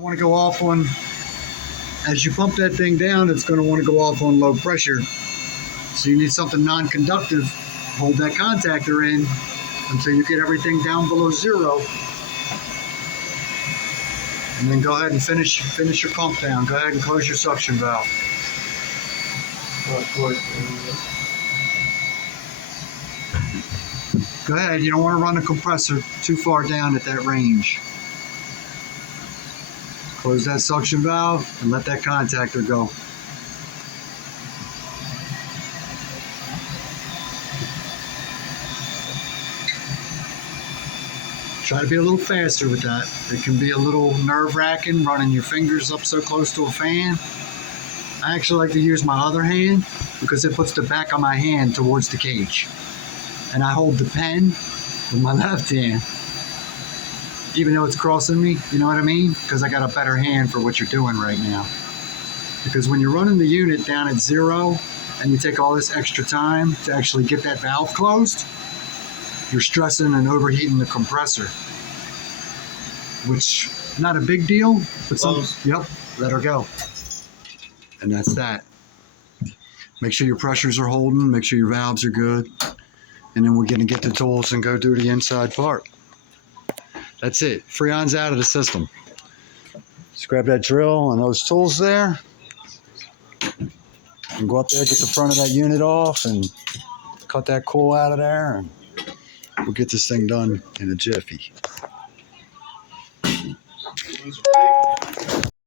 Want to go off on, as you pump that thing down, it's going to want to go off on low pressure. So you need something non-conductive. Hold that contactor in until you get everything down below zero. And then go ahead and finish your pump down. Go ahead and close your suction valve. Go ahead, you don't want to run the compressor too far down at that range. Close that suction valve and let that contactor go. Try to be a little faster with that. It can be a little nerve-wracking running your fingers up so close to a fan. I actually like to use my other hand because it puts the back of my hand towards the cage. And I hold the pen with my left hand, even though it's crossing me, you know what I mean? Because I got a better hand for what you're doing right now. Because when you're running the unit down at zero and you take all this extra time to actually get that valve closed, you're stressing and overheating the compressor, which not a big deal, but yep, let her go. And that's that. Make sure your pressures are holding, make sure your valves are good, and then we're gonna get the tools and go do the inside part. That's it. Freon's out of the system. Just grab that drill and those tools there, and go up there, get the front of that unit off, and cut that coil out of there, and we'll get this thing done in a jiffy.